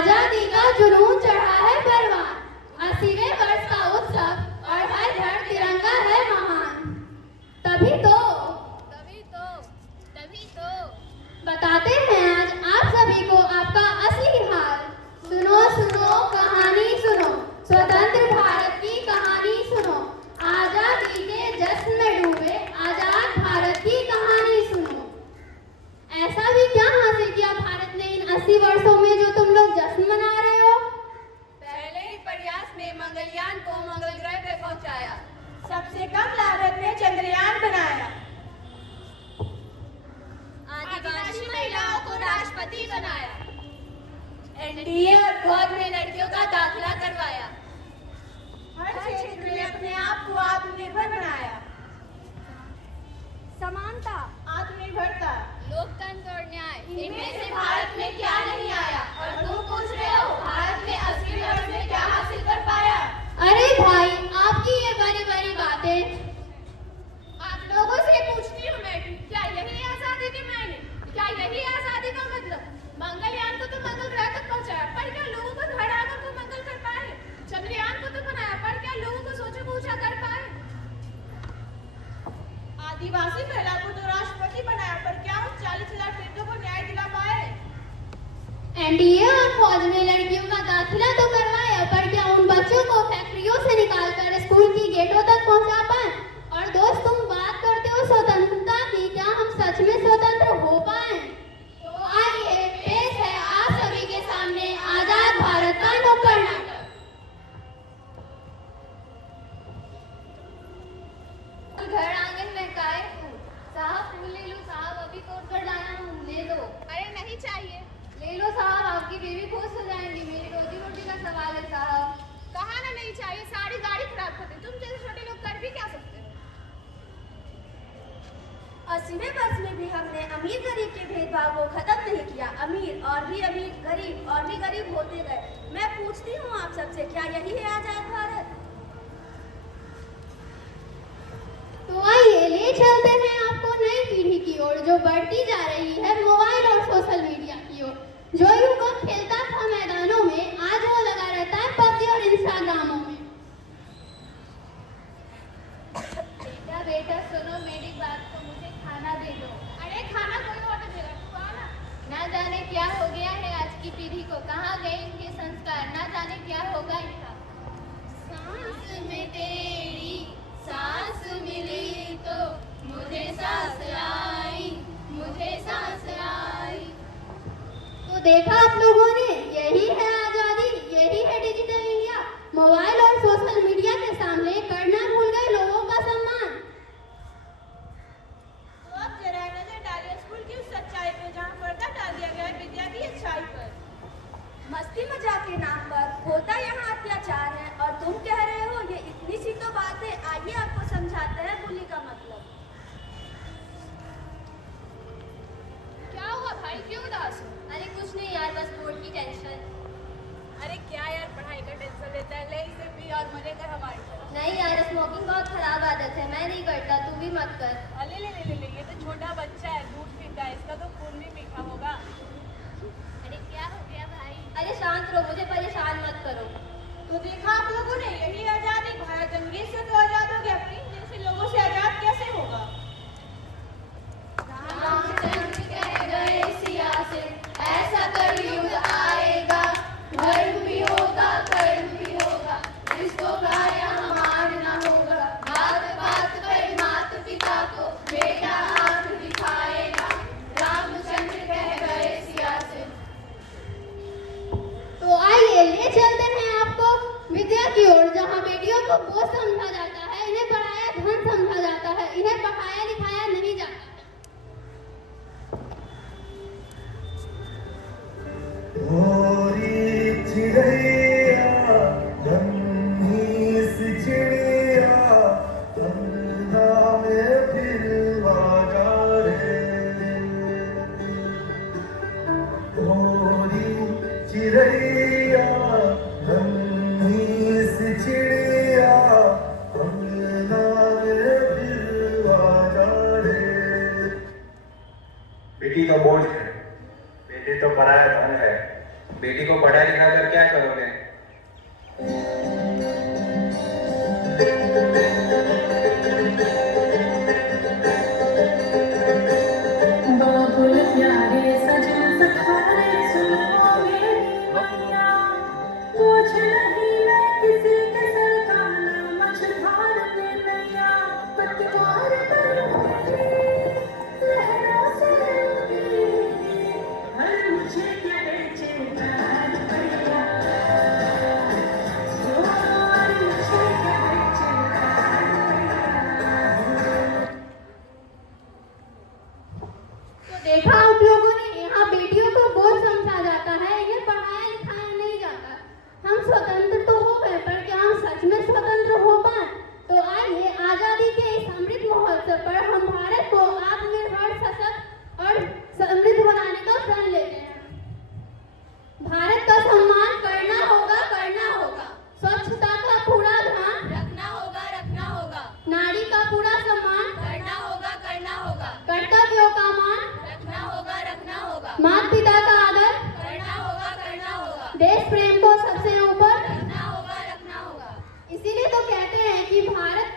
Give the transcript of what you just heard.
आजादी का जुनून चढ़ा है परवान, 80वें वर्ष का उत्सव और हर घर तिरंगा है महान। तभी तो बताते हैं आज आप सभी को आपका असली हाल। सुनो सुनो कहानी सुनो, स्वतंत्र भारत की कहानी सुनो, आजादी के जश्न में डूबे आजाद भारत की कहानी सुनो। ऐसा भी क्या हासिल किया भारत ने इन 80 वर्षों में जो तुम लोग जश्न मना रहे हो? पहले ही प्रयास में मंगलयान को मंगल ग्रह पे पहुंचाया, सबसे कम लागत में चंद्रयान बनाया, आदिवासी महिलाओं को राष्ट्रपति बनाया, एनडीए और फौज में लड़कियों का दाखिला करवाया, हर क्षेत्र में अपने आप को आत्मनिर्भर बनाया, समानता, आत्मनिर्भरता, लोकतंत्र और न्याय, इनमें से भारत में क्या नहीं आया? और तुम पूछ रहे हो भारत ने 80 वर्ष में क्या हासिल कर पाया? अरे भाई, आपकी ये बड़ी बड़ी बातें आप लोगों से पूछती हूँ मैं भी, क्या यही आजादी की मायने? क्या यही आजादी का मतलब? मंगलयान को तो मंगल ग्रह तक पहुंचाया, पर क्या लोगों को घर आकर को मंगल कर पाए? चंद्रयान को तो बनाया, पर क्या लोगों को सोचा पूछा कर पाए? आदिवासी महिला को तो राष्ट्रपति बनाया, पर क्या उन 40,000 पीड़ितों को न्याय दिला पाए? एनडीए और फौज में लड़कियों का दाखिला तो करवाया, पर क्या उन बच्चों को फैक्ट्रियों से निकालकर स्कूल की गेटों तक पहुंचा पाए? और दोस्त, तुम बात करते हो स्वतंत्रता की, क्या हम सच में स्वतंत्र हो पाए? तो आइए, पेश है आप सभी के सामने आजाद भारत का नुक्कड़ नाटक। घर आंगन में काय फूल, साहब फूल ले लो साहब, अभी तोड़ कर लाया हूँ, ले लो। अरे नहीं चाहिए। ले लो साहब, आपकी बीवी खुश हो जाएंगी, मेरी रोजी रोटी का सवाल है साहब। कहा ना नहीं चाहिए, सारी गाड़ी खराब कर दी। तुम जैसे छोटे लोग कर भी क्या सकते हो? 80वें वर्ष में भी हमने अमीर गरीब के भेदभाव को खत्म नहीं किया। अमीर और भी अमीर, गरीब और भी गरीब होते गए। मैं पूछती हूँ आप सबसे, क्या यही है आजाद भारत? तो आइए, ले चलते हैं आपको नई पीढ़ी की ओर, जो बढ़ती जा रही है मोबाइल और सोशल मीडिया की ओर। जो युवक खेलता था मैदानों में, आज वो लगा रहता है पबजी और इंस्टाग्रामों में। बेटा बेटा सुनो मेरी बात को, मुझे खाना दे दो। अरे खाना कोई और देगा, तू आना। ना जाने क्या हो गया है आज की पीढ़ी को, कहाँ गए इनके संस्कार, ना जाने क्या होगा इनका। सांस में तेरी सांस मिली तो मुझे सांस आई, मुझे सांस आई। तो देखा आप लोगों ने, यही है आजादी, यही है डिजिटल इंडिया। मोबाइल और सोशल मीडिया के सामने करना भूल गए लोगों का सम्मान। तो अब जरा नजर डालिए स्कूल की उस सच्चाई पे, जहाँ पर्दा डाल दिया गया है विद्या की अच्छाई पर। मस्ती मजाक के नाम पर होता यहाँ अत्याचार है, और तुम कह रहे हो ये इतनी सी तो बात है। आइए आपको समझाते हैं bully का मतलब। क्या हुआ भाई, क्यों उदास हो? अरे कुछ नहीं यार, बस बोर्ड की टेंशन। अरे क्या यार, पढ़ाई का टेंशन लेता है, ले इसे पी और मजे कर हमारी तरह। नहीं यार, स्मोकिंग बहुत खराब आदत है, मैं नहीं करता, तू भी मत कर। अरे ले, ये तो छोटा बच्चा है, दूध पीता है, इसका तो खून भी मीठा होगा। अरे क्या हो गया भाई? अरे शांत रहो, मुझे परेशान मत करो। तो देखा आप लोगों ने, यही आजादी। भारत अंग्रेज से तो आजाद हो गया, अपनी जैसे लोगों से आजाद कैसे होगा? रामचंद्र कह गए सिया से, ऐसा कलयुग आएगा, धर्म भी होगा कर्म भी होगा, इसको गाया मारना होगा। बात बात पर माता पिता को बेटा आंख दिखाएगा, रामचंद्र कह गए सिया से। तो आइए, ले चलते हैं आपको विद्या की ओर, जहाँ बेटियों को बोझ समझा जाता है, इन्हें पढ़ाया धन समझा जाता है, इन्हें पढ़ाया लिखाया नहीं जाता। चिड़ैया लम्ही सी चिड़िया, अंगना में फिर आजा रे। भोरी चिड़ैया लम्ही सी चिड़िया, अंगना में फिर आजा रे। बेटी तो बोझ है, बेटे तो पराया धन है। बेटी को पढ़ा लिखा कर क्या करोगे? बाबुल प्यारे सजन सखारे सुनो मेरी मैया, पूछ नहीं मैं किसी के सर का ना मझधार में नैया, पतवार करूंगी लहरों से लूंगी, हर मुझे क्या बेचे बैल भैया, हर मुझे क्या बेचे बैल भैया। तो देखा आप लोगों ने, यहाँ बेटियों को बोझ समझा जाता है, इन्हें पढ़ाया लिखाया नहीं जाता। हम स्वतंत्र तो हो गए, पर क्या हम सच में स्वतंत्र हो पाए? तो आइए आजादी के इस अमृत महोत्सव पर हम भारत को आत्मनिर्भर, सशक्त और समृद्ध बनाने का प्रण लेते हैं। भारत का सम्मान करना होगा, करना होगा। स्वच्छता का पूरा ध्यान रखना होगा, रखना होगा। नारी का पूरा सम्मान करना होगा, करना होगा। कर्तव्यों का मान, रखना होगा, रखना होगा। माता पिता का आदर, करना होगा, करना होगा। देश प्रेम को सबसे ऊपर। रखना होगा, रखना होगा। इसीलिए तो कहते हैं कि भारत